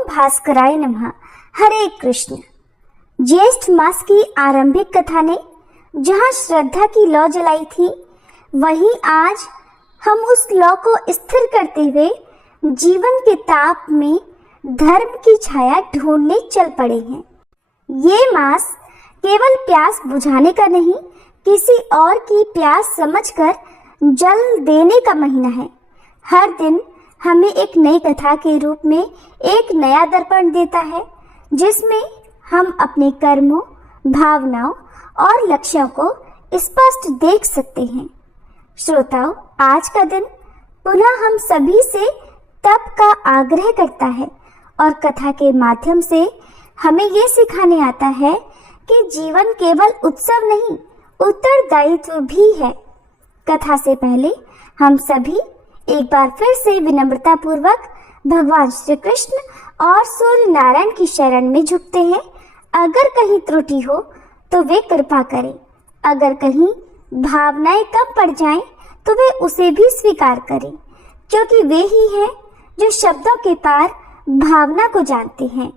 ओम भास्कराय नमः। हरे कृष्ण। ज्येष्ठ मास की आरंभिक कथा ने जहाँ श्रद्धा की लौ जलाई थी, वहीं आज हम उस लौ को स्थिर करते हुए जीवन के ताप में धर्म की छाया ढूंढने चल पड़े हैं। ये मास केवल प्यास बुझाने का नहीं, किसी और की प्यास समझकर जल देने का महीना है। हर दिन हमें एक नई कथा के रूप में एक नया दर्पण देता है, जिसमें हम अपने कर्मों, भावनाओं और लक्ष्यों को स्पष्ट देख सकते हैं। श्रोताओं, आज का दिन पुनः हम सभी से तप का आग्रह करता है और कथा के माध्यम से हमें ये सिखाने आता है कि जीवन केवल उत्सव नहीं, उत्तरदायित्व भी है। कथा से पहले हम सभी एक बार फिर से विनम्रता पूर्वक भगवान श्री कृष्ण और सूर्य नारायण की शरण में झुकते हैं। अगर कहीं त्रुटि हो तो वे कृपा करें, अगर कहीं भावनाएं कम पड़ जाएं तो वे उसे भी स्वीकार करें, क्योंकि वे ही हैं जो शब्दों के पार भावना को जानते हैं।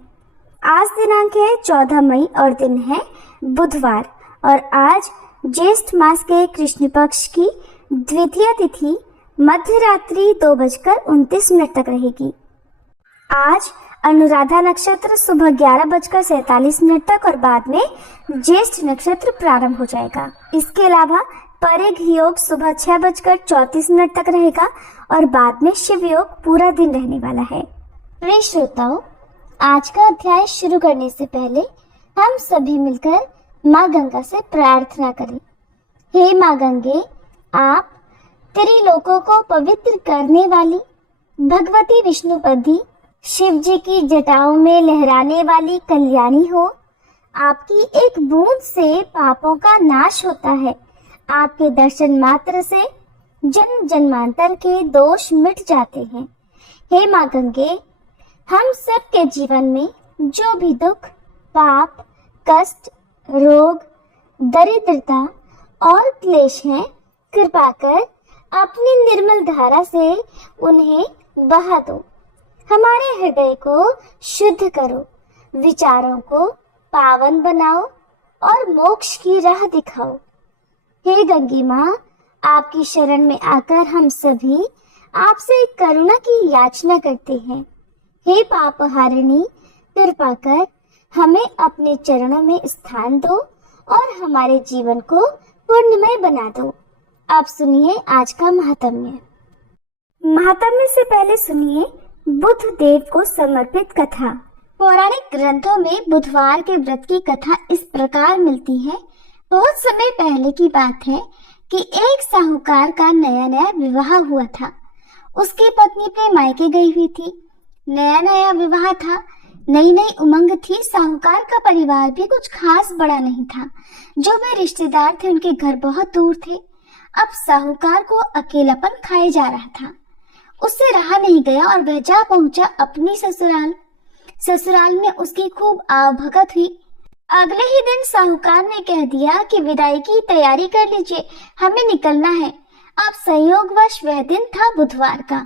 आज दिनांक है 14 मई और दिन है बुधवार, और आज ज्येष्ठ मास के कृष्ण पक्ष की द्वितीय तिथि मध्य रात्रि 2:29 तक रहेगी। आज अनुराधा नक्षत्र सुबह 11:47 तक और बाद में ज्येष्ठ नक्षत्र प्रारंभ हो जाएगा। इसके अलावा परेघ योग सुबह 6:34 तक रहेगा और बाद में शिव योग पूरा दिन रहने वाला है। प्रिय श्रोताओं, आज का अध्याय शुरू करने से पहले हम सभी मिलकर माँ गंगा से प्रार्थना करें। हे माँ गंगे, आप त्रिलोकों को पवित्र करने वाली भगवती विष्णुपदी, शिव जी की जटाओं में लहराने वाली कल्याणी हो। आपकी एक बूंद से पापों का नाश होता है। आपके दर्शन मात्र से जन्म जन्मांतर के दोष मिट जाते हैं। हे माँ गंगे, हम सबके जीवन में जो भी दुख, पाप, कष्ट, रोग, दरिद्रता और क्लेश हैं, कृपा कर अपनी निर्मल धारा से उन्हें बहा दो। हमारे हृदय को शुद्ध करो, विचारों को पावन बनाओ और मोक्ष की राह दिखाओ। हे गंगे माँ, आपकी शरण में आकर हम सभी आपसे करुणा की याचना करते हैं। हे पापहारिणी, कृपा कर हमें अपने चरणों में स्थान दो और हमारे जीवन को पुण्यमय बना दो। आप सुनिए आज का महात्म्य। महात्म्य से पहले सुनिए बुध देव को समर्पित कथा। पौराणिक ग्रंथों में बुधवार के व्रत की कथा इस प्रकार मिलती है। बहुत समय पहले की बात है कि एक साहूकार का नया नया विवाह हुआ था। उसकी पत्नी अपने मायके गई हुई थी। नया नया विवाह था, नई नई उमंग थी। साहूकार का परिवार भी कुछ खास बड़ा नहीं था। जो वे रिश्तेदार थे उनके घर बहुत दूर थे। अब साहूकार को अकेलापन खाए जा रहा था। उससे रहा नहीं गया और वह जा पहुंचा अपनी ससुराल। ससुराल में उसकी खूब आवभगत हुई। अगले ही दिन साहूकार ने कह दिया कि विदाई की तैयारी कर लीजिए, हमें निकलना है। अब संयोगवश वह दिन था बुधवार का।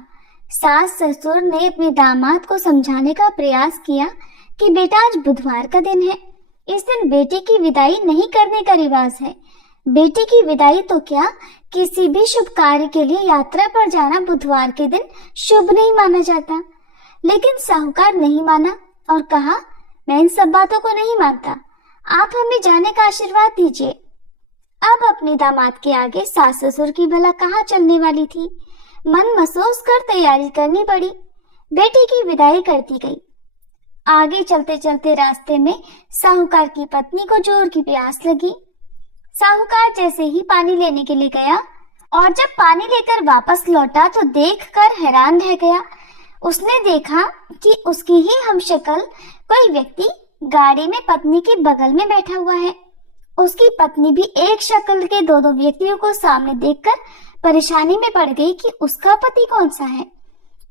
सास ससुर ने अपने दामाद को समझाने का प्रयास किया कि बेटा, आज बुधवार का दिन है, इस दिन बेटी की विदाई नहीं करने का रिवाज है। बेटी की विदाई तो क्या, किसी भी शुभ कार्य के लिए यात्रा पर जाना बुधवार के दिन शुभ नहीं माना जाता। लेकिन साहूकार नहीं माना और कहा, मैं इन सब बातों को नहीं मानता, आप हमें जाने का आशीर्वाद दीजिए। अब अपने दामाद के आगे सास ससुर की भला कहाँ चलने वाली थी। मन महसूस कर तैयारी करनी पड़ी। बेटी की विदाई करती गई। आगे चलते चलते रास्ते में साहूकार की पत्नी को जोर की प्यास लगी। साहूकार जैसे ही पानी लेने के लिए गया और जब पानी लेकर वापस लौटा तो देखकर हैरान रह गया। उसने देखा कि उसकी ही हमशक्ल कोई व्यक्ति गाड़ी में पत्नी के बगल में बैठा हुआ है। उसकी पत्नी भी एक शक्ल के दो दो व्यक्तियों को सामने देखकर परेशानी में पड़ गई कि उसका पति कौन सा है।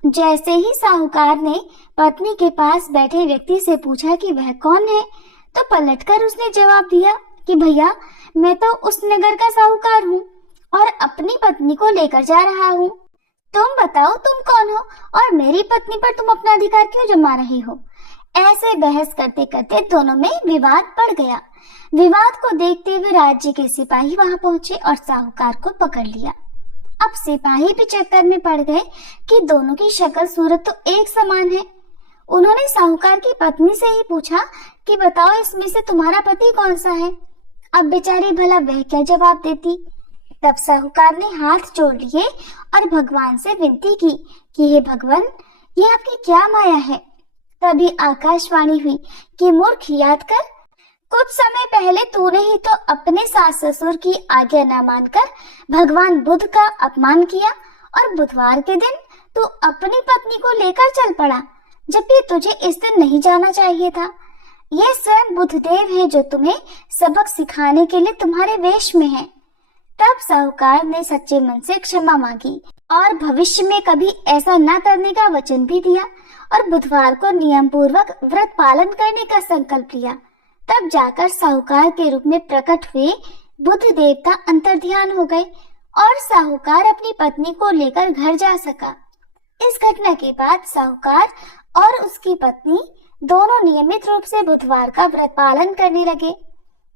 जैसे ही साहूकार ने पत्नी के पास बैठे व्यक्ति से पूछा कि वह कौन है, तो पलटकर उसने जवाब दिया कि भैया, मैं तो उस नगर का साहूकार हूँ और अपनी पत्नी को लेकर जा रहा हूँ। तुम बताओ तुम कौन हो और मेरी पत्नी पर तुम अपना अधिकार क्यों जमा रहे हो? ऐसे बहस करते करते दोनों में विवाद बढ़ गया। विवाद को देखते हुए राज्य के सिपाही वहां पहुंचे और साहूकार को पकड़ लिया। अब सिपाही भी चक्कर में पड़ गए कि दोनों की शक्ल सूरत तो एक समान है। उन्होंने साहूकार की पत्नी से ही पूछा कि बताओ इसमें से तुम्हारा पति कौन सा है। अब बेचारी भला वह क्या जवाब देती। तब साहूकार ने हाथ जोड़ लिए और भगवान से विनती की कि हे भगवान, ये आपकी क्या माया है। तभी आकाशवाणी हुई कि मूर्ख, याद कर, कुछ समय पहले तूने ही तो अपने सास ससुर की आज्ञा न मानकर भगवान बुद्ध का अपमान किया और बुधवार के दिन तू अपनी पत्नी को लेकर चल पड़ा, जबकि तुझे इस दिन नहीं जाना चाहिए था। यह स्वयं बुद्धदेव है जो तुम्हें सबक सिखाने के लिए तुम्हारे वेश में है। तब साहूकार ने सच्चे मन से क्षमा मांगी और भविष्य में कभी ऐसा न करने का वचन भी दिया और बुधवार को नियम पूर्वक व्रत पालन करने का संकल्प लिया। तब जाकर साहूकार के रूप में प्रकट हुए बुद्ध देवता अंतर्ध्यान हो गए और साहूकार अपनी पत्नी को लेकर घर जा सका। इस घटना के बाद साहूकार और उसकी पत्नी दोनों नियमित रूप से बुधवार का व्रत पालन करने लगे।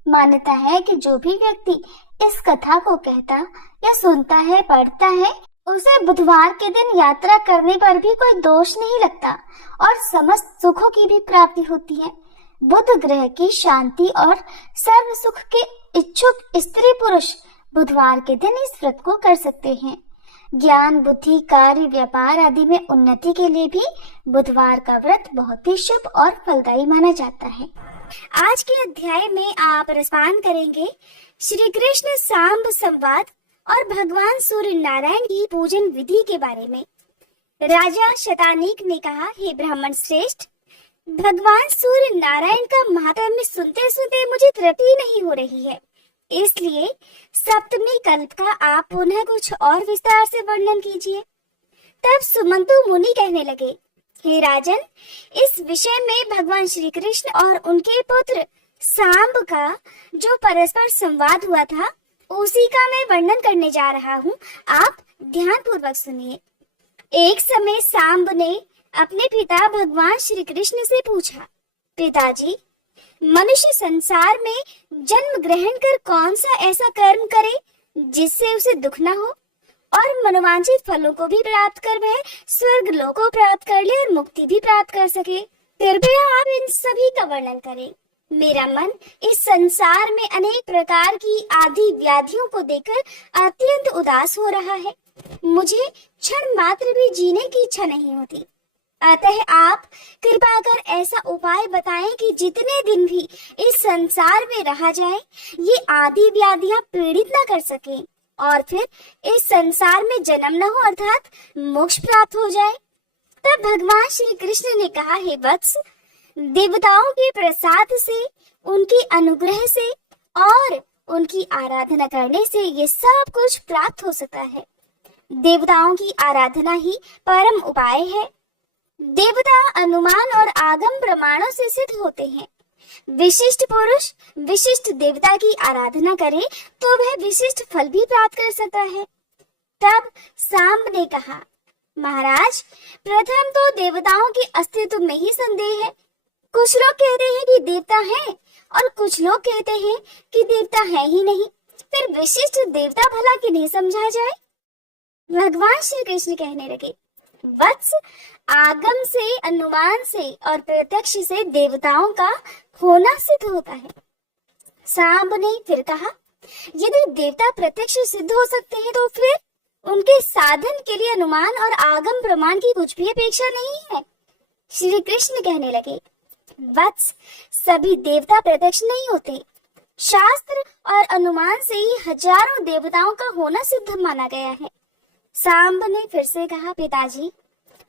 मान्यता है कि जो भी व्यक्ति इस कथा को कहता या सुनता है, पढ़ता है, उसे बुधवार के दिन यात्रा करने पर भी कोई दोष नहीं लगता और समस्त सुखों की भी प्राप्ति होती है। बुध ग्रह की शांति और सर्व सुख के इच्छुक स्त्री पुरुष बुधवार के दिन इस व्रत को कर सकते हैं। ज्ञान, बुद्धि, कार्य, व्यापार आदि में उन्नति के लिए भी बुधवार का व्रत बहुत ही शुभ और फलदायी माना जाता है। आज के अध्याय में आप रसपान करेंगे श्री कृष्ण सांब संवाद और भगवान सूर्य नारायण की पूजन विधि के बारे में। राजा शतानीक ने कहा, हे ब्राह्मण श्रेष्ठ, भगवान सूर्य नारायण का महात्म्य सुनते सुनते मुझे तृप्ति नहीं हो रही है, इसलिए सप्तमी कल्प का आप पुनः कुछ और विस्तार से वर्णन कीजिए। तब सुमंतु मुनि कहने लगे, हे राजन, इस विषय में भगवान श्री कृष्ण और उनके पुत्र सांब का जो परस्पर संवाद हुआ था, उसी का मैं वर्णन करने जा रहा हूँ। आप ध्यान पूर्वक सुनिए। एक समय सांब ने अपने पिता भगवान श्री कृष्ण से पूछा, पिताजी, मनुष्य संसार में जन्म ग्रहण कर कौन सा ऐसा कर्म करे जिससे उसे दुख न हो और मनोवांछित फलों को भी प्राप्त कर वह स्वर्ग लोक को प्राप्त कर ले और मुक्ति भी प्राप्त कर सके। कृपया आप इन सभी का वर्णन करें। मेरा मन इस संसार में अनेक प्रकार की आदि व्याधियों को देखकर अत्यंत उदास हो रहा है। मुझे क्षण मात्र भी जीने की इच्छा नहीं होती। अतः आप कृपा कर ऐसा उपाय बताएं कि जितने दिन भी इस संसार में रहा जाए, ये आदि व्याधियां पीड़ित न कर सके और फिर इस संसार में जन्म न हो, अर्थात मोक्ष प्राप्त हो जाए। तब भगवान श्री कृष्ण ने कहा, हे वत्स, देवताओं के प्रसाद से, उनकी अनुग्रह से और उनकी आराधना करने से ये सब कुछ प्राप्त हो सकता है। देवताओं की आराधना ही परम उपाय है। देवता अनुमान और आगम प्रमाणों से सिद्ध होते हैं। विशिष्ट पुरुष विशिष्ट देवता की आराधना करे तो वह विशिष्ट फल भी प्राप्त कर सकता है। तब सांब ने कहा, महाराज, प्रथम तो देवताओं के अस्तित्व में ही संदेह है। कुछ लोग कहते हैं कि देवता हैं और कुछ लोग कहते हैं कि देवता है ही नहीं। फिर विशिष्ट देवता भला किन्हें समझा जाए। भगवान श्री कृष्ण कहने लगे, वत्स, आगम से, अनुमान से और प्रत्यक्ष से देवताओं का होना सिद्ध होता है। सांब ने फिर कहा, यदि देवता प्रत्यक्ष सिद्ध हो सकते हैं तो फिर उनके साधन के लिए अनुमान और आगम प्रमाण की कुछ भी अपेक्षा नहीं है। श्री कृष्ण कहने लगे, वत्स, सभी देवता प्रत्यक्ष नहीं होते। शास्त्र और अनुमान से ही हजारों देवताओं का होना सिद्ध माना गया है। सांब ने फिर से कहा, पिताजी,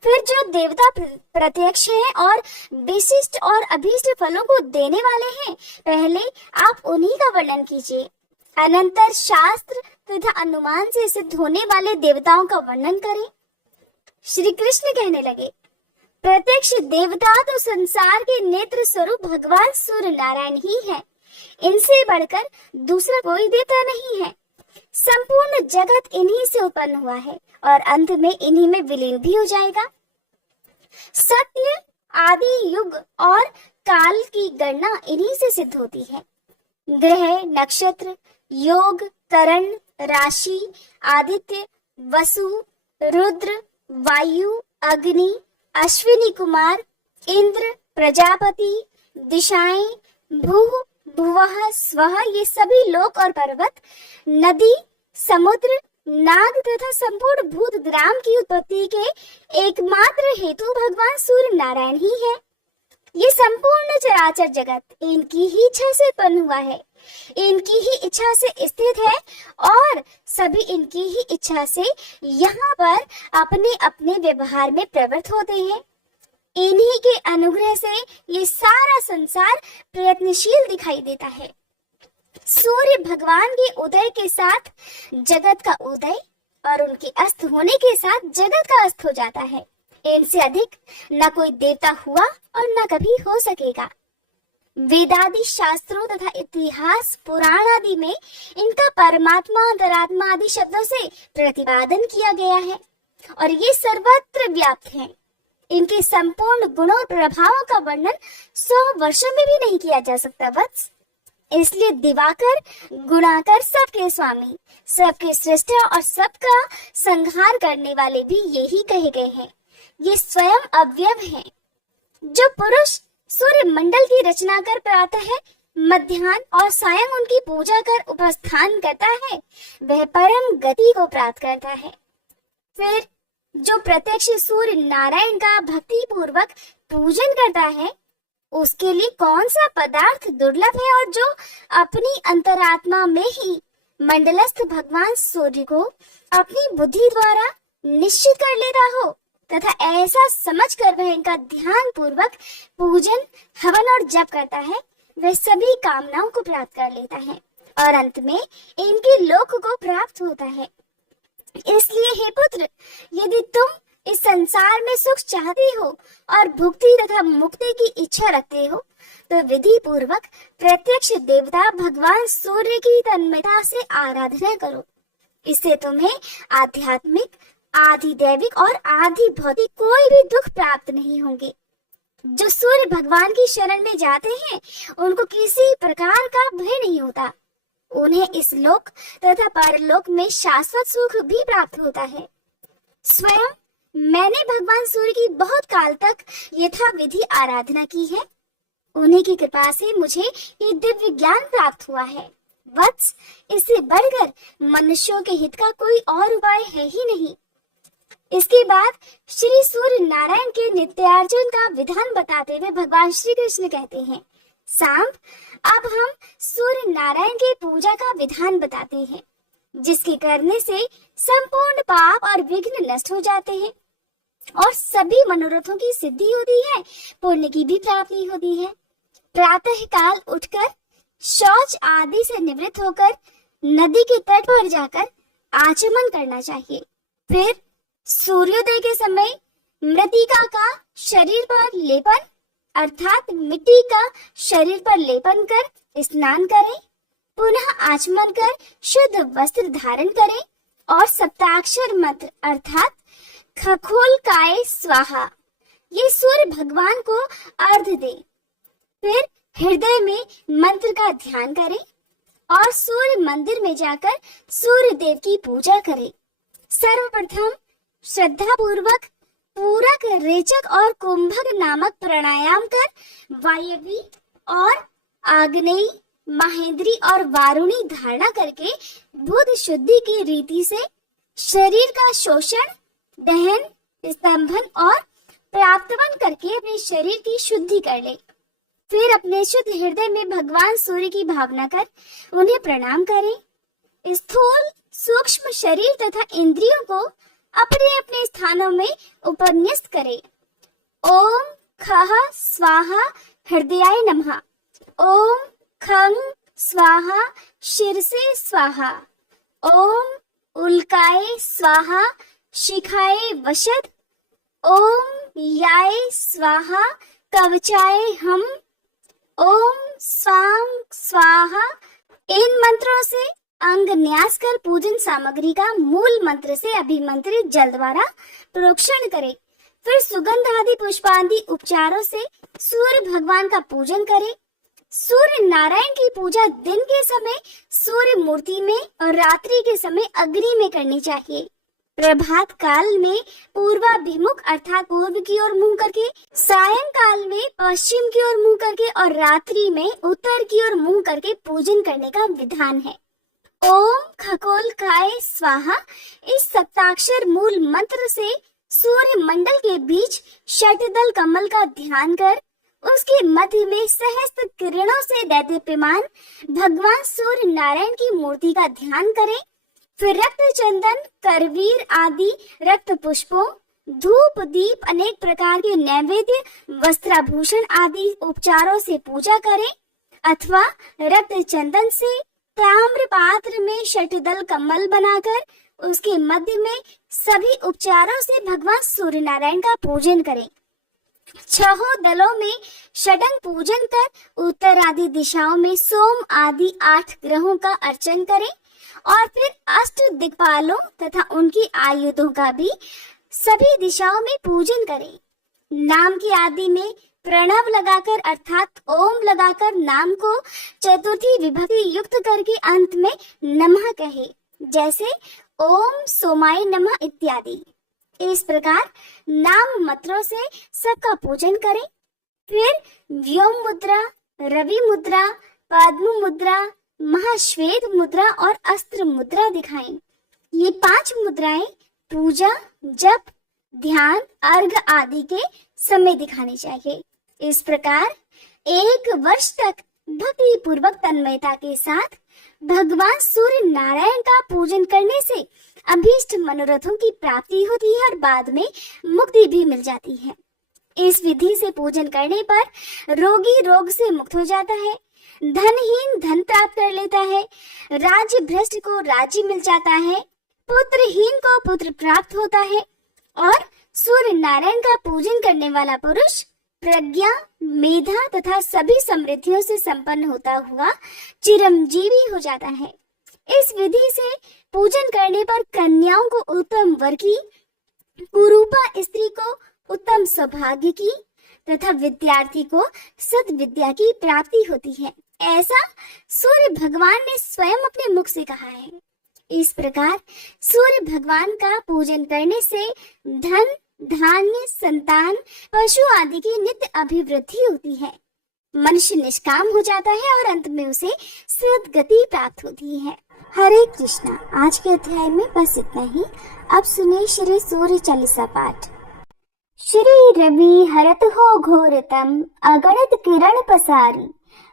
फिर जो देवता प्रत्यक्ष हैं और विशिष्ट और अभीष्ट फलों को देने वाले हैं, पहले आप उन्हीं का वर्णन कीजिए। अनंतर शास्त्र तथा अनुमान से सिद्ध होने वाले देवताओं का वर्णन करें। श्री कृष्ण कहने लगे, प्रत्यक्ष देवता तो संसार के नेत्र स्वरूप भगवान सूर्य नारायण ही है। इनसे बढ़कर दूसरा कोई देवता नहीं है। संपूर्ण जगत इन्हीं से उत्पन्न हुआ है और अंत में इन्हीं में विलीन भी हो जाएगा। सत्य आदि युग और काल की गणना इन्हीं से सिद्ध होती है। ग्रह, नक्षत्र, योग, करण, राशि, आदित्य, वसु, रुद्र, वायु, अग्नि, अश्विनी कुमार, इंद्र, प्रजापति, दिशाएं, भू, भुवः, स्वः, ये सभी लोक और पर्वत, नदी, समुद्र, नाग तथा संपूर्ण भूत ग्राम की उत्पत्ति के एकमात्र हेतु भगवान सूर्य नारायण ही है। ये संपूर्ण चराचर जगत इनकी ही इच्छा से उत्पन्न हुआ है, इनकी ही इच्छा से स्थित है और सभी इनकी ही इच्छा से यहाँ पर अपने अपने व्यवहार में प्रवृत्त होते हैं। इन्हीं के अनुग्रह से ये सारा संसार प्रयत्नशील दिखाई देता है। सूर्य भगवान के उदय के साथ जगत का उदय और उनके अस्त होने के साथ जगत का अस्त हो जाता है। इनसे अधिक न कोई देवता हुआ और न कभी हो सकेगा। वेदादि शास्त्रों तथा इतिहास पुराण आदि में इनका परमात्मा, अंतरात्मा आदि शब्दों से प्रतिपादन किया गया है और ये सर्वत्र व्याप्त हैं। इनके संपूर्ण गुणों और प्रभावों का वर्णन 100 वर्षों में भी नहीं किया जा सकता वत्स। इसलिए दिवाकर, गुणाकर, सबके स्वामी, सबके सृष्टा और सबका संहार करने वाले भी यही कहे गए हैं। ये स्वयं अव्यय हैं। जो पुरुष सूर्य मंडल की रचना कर प्रातः, मध्याह्न और सायं उनकी पूजा कर उपस्थान करता है, वह परम गति को प्राप्त करता है। फिर जो प्रत्यक्ष सूर्य नारायण का भक्ति पूर्वक पूजन करता है, उसके लिए कौन सा पदार्थ दुर्लभ है और जो अपनी अंतरात्मा में ही मंडलस्थ भगवान सूर्य को अपनी बुद्धि द्वारा निश्चित कर लेता हो तथा ऐसा समझ कर वह इनका ध्यान पूर्वक पूजन, हवन और जप करता है, वह सभी कामनाओं को प्राप्त कर लेता है और अंत में इनके लोक को प्राप्त होता है। इसलिए हे पुत्र, यदि तुम इस संसार में सुख चाहते हो और भुक्ति तथा मुक्ति की इच्छा रखते हो, तो विधि पूर्वक प्रत्यक्ष देवता भगवान सूर्य की तन्मयता से आराधना करो। इससे तुम्हें आध्यात्मिक, आधि दैविक और आधि भौतिक कोई भी दुख प्राप्त नहीं होंगे। जो सूर्य भगवान की शरण में जाते हैं, उनको किसी प्रकार का भय नहीं होता। उन्हें इस लोक तथा परलोक में शाश्वत सुख भी प्राप्त होता है। स्वयं मैंने भगवान सूर्य की बहुत काल तक यथाविधि आराधना की है। उन्हीं की कृपा से मुझे ये दिव्य ज्ञान प्राप्त हुआ है। वत्स, इससे बढ़कर मनुष्यों के हित का कोई और उपाय है ही नहीं। इसके बाद श्री सूर्य नारायण के नित्यार्जन का विधान बताते हुए भगवान श्री कृष्ण कहते हैं, सांब, अब हम सूर्य नारायण के पूजा का विधान बताते हैं, जिसके करने से संपूर्ण पाप और विघ्न नष्ट हो जाते हैं और सभी मनोरथों की सिद्धि होती है, पुण्य की भी प्राप्ति होती है। प्रातः काल उठकर शौच आदि से निवृत्त होकर नदी के तट पर जाकर आचमन करना चाहिए। फिर सूर्योदय के समय मृतिका का शरीर पर लेपन अर्थात मिट्टी का शरीर पर लेपन कर स्नान करें, पुनः आचमन कर शुद्ध वस्त्र धारण करें और सप्ताक्षर मंत्र अर्थात खखोल काय स्वाहा ये सूर्य भगवान को अर्घ दे। फिर हृदय में मंत्र का ध्यान करें और सूर्य मंदिर में जाकर सूर्य देव की पूजा करें। सर्वप्रथम श्रद्धा पूर्वक पूरक, रेचक और कुंभक नामक प्राणायाम कर वायवी और आग्नेयी, महेंद्री और वारुणी धारणा करके बुध शुद्धि की रीति से शरीर का शोषण, दहन, स्तंभन और प्राप्तवन करके अपने शरीर की शुद्धि कर ले। फिर अपने शुद्ध हृदय में भगवान सूर्य की भावना कर उन्हें प्रणाम करें। स्थूल सूक्ष्म शरीर तथा इंद्रियों को अपने अपने स्थानों में उपन्यस्त करें। ओम खः स्वाहा हृदयाय नमः। ओम खं स्वाहा शीर्षे स्वाहा। ओम उल्काय स्वाहा शिखाय वशद। ओम याय स्वाहा कवचाय हम। ओम स्वां स्वाहा। इन मंत्रों से अंग न्यास कर पूजन सामग्री का मूल मंत्र से अभिमंत्रित जल द्वारा प्रोक्षण करें। फिर सुगंध आदि पुष्पादि उपचारों से सूर्य भगवान का पूजन करें। सूर्य नारायण की पूजा दिन के समय सूर्य मूर्ति में और रात्रि के समय अग्नि में करनी चाहिए। प्रभात काल में पूर्वाभिमुख अर्थात पूर्व की ओर मुंह करके, सायंकाल में पश्चिम की ओर मुंह करके और रात्रि में उत्तर की ओर मुंह करके पूजन करने का विधान है। ओम खगोलकाय स्वाहा इस सप्ताक्षर मूल मंत्र से सूर्य मंडल के बीच षटदल कमल का ध्यान कर उसके मध्य में सहस्त्र किरणों से दैदीप्यमान भगवान सूर्य नारायण की मूर्ति का ध्यान करें। फिर रक्त चंदन, करवीर आदि रक्त पुष्पों, धूप दीप अनेक प्रकार के नैवेद्य, वस्त्राभूषण आदि उपचारों से पूजा करें अथवा रक्त चंदन से ताम्र पात्र में षटदल कमल बनाकर उसके मध्य में सभी उपचारों से भगवान सूर्य नारायण का पूजन करें। छहों दलों में षडंग पूजन कर उत्तर आदि दिशाओं में सोम आदि 8 ग्रहों का अर्चन करें और फिर अष्ट दिक्पालों तथा उनकी आयुधों का भी सभी दिशाओं में पूजन करें। नाम की आदि में प्रणव लगाकर अर्थात ओम लगाकर नाम को चतुर्थी विभक्ति युक्त करके अंत में नमः कहे, जैसे ओम सोमाय नमः इत्यादि। इस प्रकार नाम मंत्रों से सबका पूजन करें। फिर व्योम मुद्रा, रवि मुद्रा, पद्म मुद्रा, महाश्वेत मुद्रा और अस्त्र मुद्रा दिखाएं। ये 5 मुद्राएं पूजा, जप, ध्यान, अर्घ आदि के समय दिखानी चाहिए। इस प्रकार 1 वर्ष तक भक्ति पूर्वक तन्मयता के साथ भगवान सूर्य नारायण का पूजन करने से अभीष्ट मनोरथों की प्राप्ति होती है और बाद में मुक्ति भी मिल जाती है। इस विधि से पूजन करने पर रोगी रोग से मुक्त हो जाता है, धनहीन धन प्राप्त कर लेता है, राज्य भ्रष्ट को राज्य मिल जाता है, पुत्रहीन को पुत्र प्राप्त होता है और सूर्य नारायण का पूजन करने वाला पुरुष प्रज्ञा, मेधा तथा सभी समृद्धियों से संपन्न होता हुआ चिरंजीवी हो जाता है। इस विधि से पूजन करने पर कन्याओं को उत्तम वर की, कुरूपा स्त्री को उत्तम सौभाग्य की तथा विद्यार्थी को सद्विद्या की प्राप्ति होती है। ऐसा सूर्य भगवान ने स्वयं अपने मुख से कहा है। इस प्रकार सूर्य भगवान का पूजन करने से धन, धान्य, संतान, पशु आदि की नित्य अभिवृद्धि होती है। मनुष्य निष्काम हो जाता है और अंत में उसे सद्गति प्राप्त होती है। हरे कृष्णा। आज के अध्याय में बस इतना ही। अब सुनिए श्री सूर्य चालीसा पाठ। श्री रवि हरत हो घोरतम, अगणित किरण पसारी,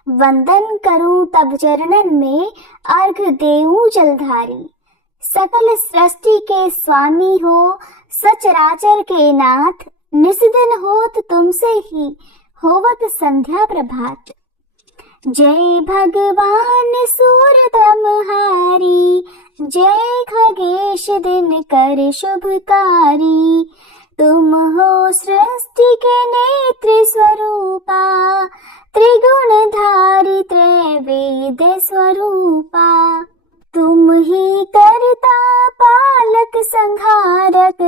वंदन करूं तब चरणन में, अर्घ देऊं जलधारी। सकल सृष्टि के स्वामी हो, सचराचर के नाथ, निस्दिन होत तुमसे ही, होवत संध्या प्रभात। जय भगवान सूर्य तमहारी, जय खगेश दिन कर शुभकारी। तुम हो सृष्टि के नेत्र स्वरूपा, त्रिगुणधारी त्रैवेद्य स्वरूपा। तुम ही करता पालक संहारक,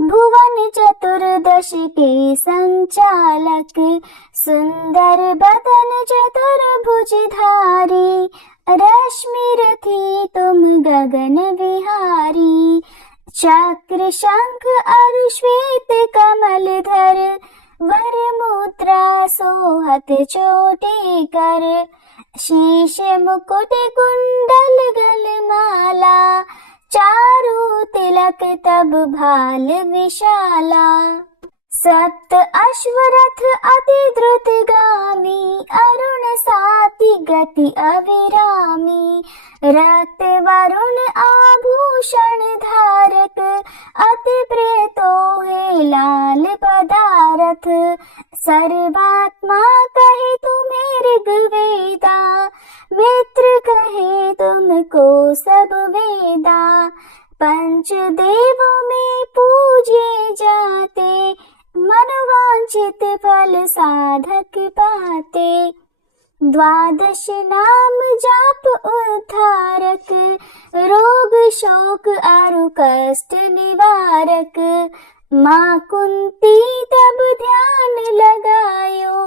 भुवन चतुर्दश के संचालक। सुंदर बदन चतुर्भुजधारी, रश्मि रथी तुम गगन विहारी। चक्र शंख और श्वेत कमल धर, वर मुद्रा सोहत चोटी कर। शीश मुकुट कुंडल गलमाला, चारु तिलक तब भाल विशाला। सप्त अश्वरथ अति द्रुत गामी, अरुण साति गति अविरामी। रक्त वरुण आभूषण धारक, अति प्रिय तोहे लाल पदारथ। सर्वात्मा कहे तुम्हें ऋग्वेदा, मित्र कहे तुमको सब वेदा। पंच देवों में पूजे जाते, मनोवांछित फल साधक पाते। द्वादश नाम जाप उद्धारक, रोग शोक आरु कष्ट निवारक। माँ कुंती तब ध्यान लगायो,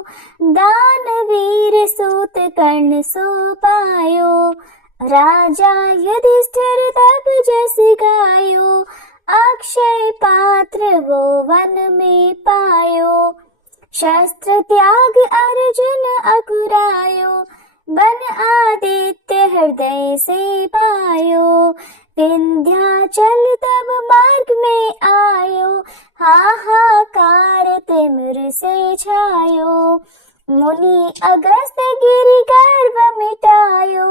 दानवीर सूत कर्ण सो पायो। राजा युधिष्ठिर तब जस गायो, अक्षय पात्र वो वन में पायो। शस्त्र त्याग अर्जुन अकुरायो, बन आदित्य हृदय से पायो। विंध्याचल तब मार्ग में आयो, हाहाकार तिमिर से छायो। मुनि अगस्त गिरि गर्भ मिटायो,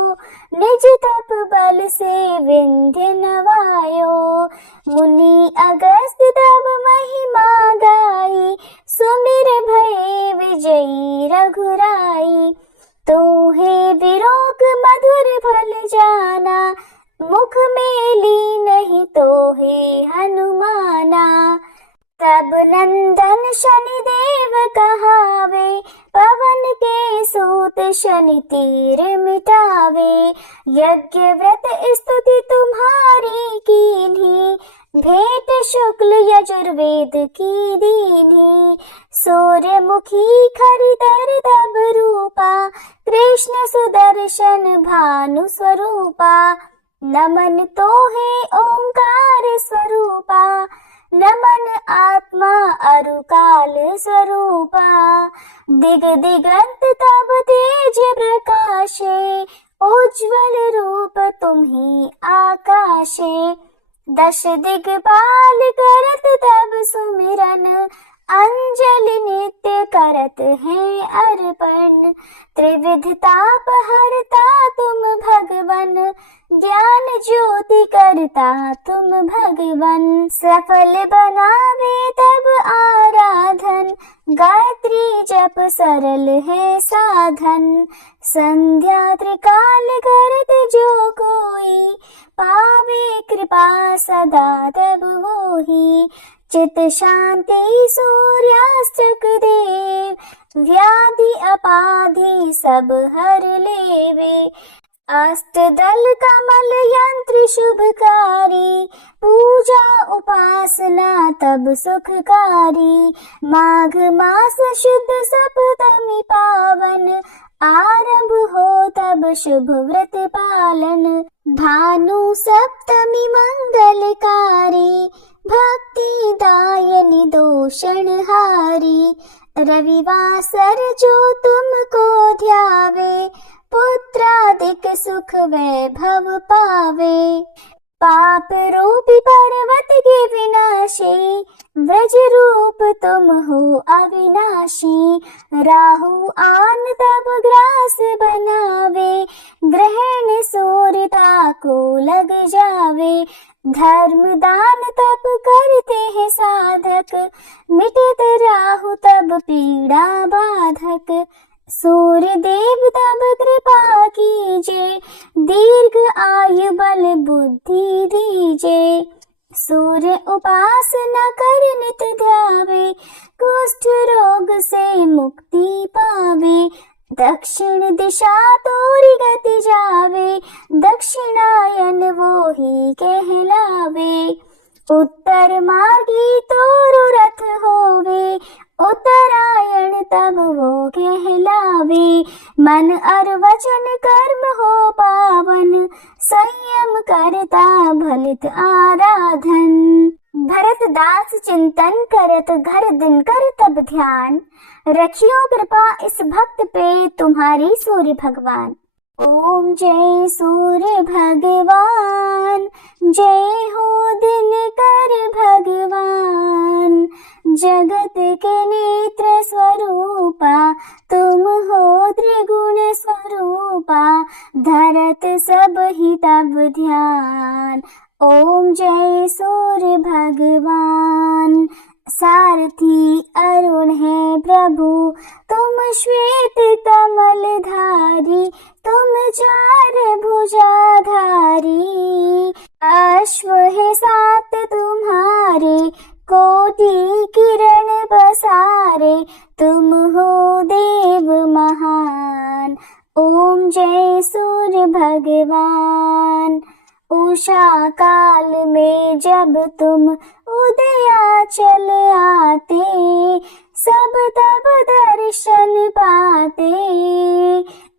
निज तप बल से विंध्य नवायो। मुनि अगस्त तब महिमा गाई, सुमिर भये विजयी रघुराई। तो हे विरोग मधुर फल जाना, मुख में ली नहीं तो हे हनुमाना। तब नंदन शनि देव कहावे, पवन के सूत शनि तीर मिटावे। यज्ञ व्रत स्तुति तुम्हारी कीन्ही, भेंट शुक्ल यजुर्वेद की दीन्ही। सूर्यमुखी खरिधर तब रूपा, कृष्ण सुदर्शन भानु स्वरूपा। नमन तो है ओंकार स्वरूपा, नमन आत्मा अरुकाल स्वरूपा। दिग दिगंत तब तेज प्रकाशे, उज्ज्वल रूप तुम्ही आकाशे। दश दिग्पाल करत तब सुमिरन, अंजलि नित्य करत है अर्पण। त्रिविध ताप हरता तुम भगवन, ज्ञान ज्योति करता तुम भगवन। सफल बनावे तब आराधन, गायत्री जप सरल है साधन। संध्या त्रिकाल करत जो कोई, पावे कृपा सदा तब होही। चित शांति सूर्यास्तक देव, व्याधि अपाधि सब हर लेवे। अष्टदल कमल यंत्र शुभकारी, पूजा उपासना तब सुखकारी। माघ मास शुद्ध सप्तमी पावन, आरंभ हो तब शुभ व्रत पालन। भानु सप्तमी मंगलकारी, भक्ति दायनि दोषणहारी। रविवासर जो तुमको ध्यावे, पुत्रादिक सुख वैभव पावे। पाप रूपी पर्वत के विनाशी, व्रज रूप तुम हो अविनाशी। राहु आन तब ग्रास बनावे, ग्रहण सूर्यता को लग जावे। धर्म दान तप करते हैं साधक, मिटत राहु तब पीड़ा बाधक। सूर्य देव तब कृपा कीजे, दीर्घ आयु बल बुद्धि दीजे। सूर्य उपासना कर नित ध्यावे, कुष्ठ रोग से मुक्ति पावे। दक्षिण दिशा तोरी गति जावे, दक्षिणायन वो ही कहलावे। उत्तर मार्गी तोरु रथ होवे, उत्तरायण तब वो कहलावे। मन और वचन कर्म हो पावन, संयम करता भलित आराधन। भरत दास चिंतन करत घर दिन कर तब ध्यान, रखियो कृपा इस भक्त पे तुम्हारी सूर्य भगवान। ओम जय सूर्य भगवान, जय हो दिनकर भगवान। जगत के नेत्र स्वरूपा, तुम हो त्रिगुण स्वरूपा। धरत सब ही तब ध्यान, ओम जय सूर्य भगवान। सारथी अरुण है प्रभु, तुम श्वेत कमल धारी। तुम चार भुजाधारी, अश्व है सात तुम्हारे। कोटि किरण पसारे, तुम हो देव महान। ओम जय सूर्य भगवान। ओम उषा काल में जब तुम उदयाचल आते, सब तब दर्शन पाते।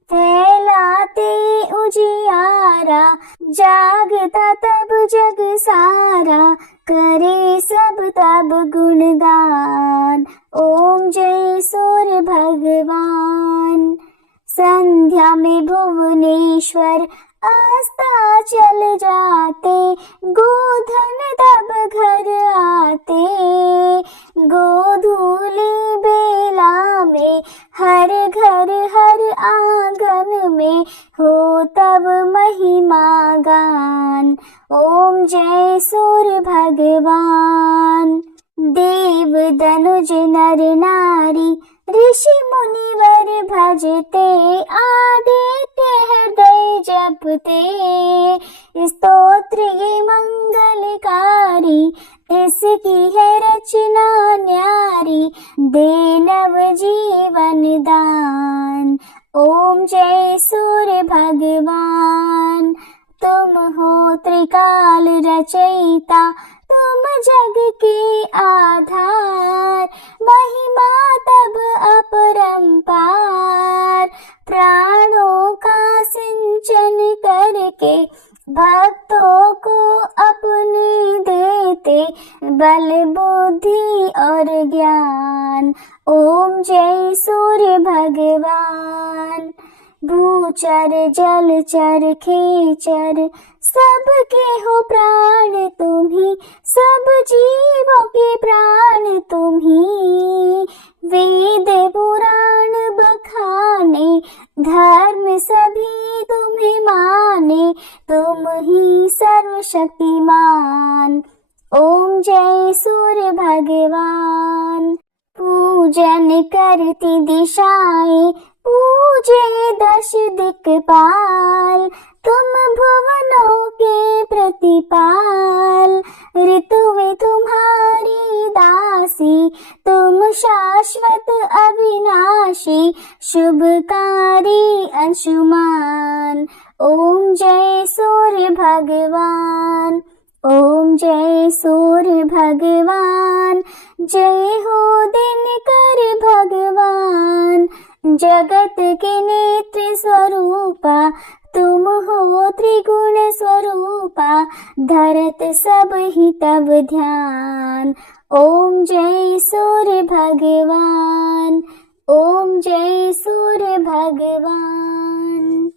फैलाते उजियारा, जागता तब जग सारा, करे सब तब गुणगान। ओम जय सूर्य भगवान। संध्या में भुवनेश्वर अस्ताचल जाते, गोधन तब घर आते। गोधूली बेला में हर घर हर आंगन में, हो तब महिमा गान। ओम जय सूर्य भगवान। देव दनुज नर नारी, ऋषि मुनिवर भजते, आदित्य हृदय जपते। स्तोत्र ये मंगलकारी, इसकी है रचना न्यारी, दे नव जीवन दान। ओम जय सूर्य भगवान। तुम हो त्रिकाल रचयिता, तुम जग के आधार, महिमा तब अपरंपार। प्राणों का सिंचन करके, भक्तों को अपने देते, बल बुद्धि और ज्ञान। ओम जय सूर्य भगवान। भूचर जलचर खेचर, सबके हो प्राण तुम्ही, सब जीवों के प्राण तुम्ही। वेद पुराण बखाने, धर्म सभी तुम्हें माने, तुम ही सर्वशक्तिमान। ओम जय सूर्य भगवान। पूजन करती दिशाएं, पूजे दश दिक्पाल, तुम भुवनों के प्रतिपाल। ऋतुएं तुम्हारी दासी, तुम शाश्वत अविनाशी, शुभकारी अंशुमान। ओम जय सूर्य भगवान। ओम जय सूर्य भगवान। जय हो दिनकर भगवान। जगत के नेत्र स्वरूपा, तुम हो त्रिगुण स्वरूपा, धरत सब ही तब ध्यान। ओम जय सूर्य भगवान। ओम जय सूर्य भगवान।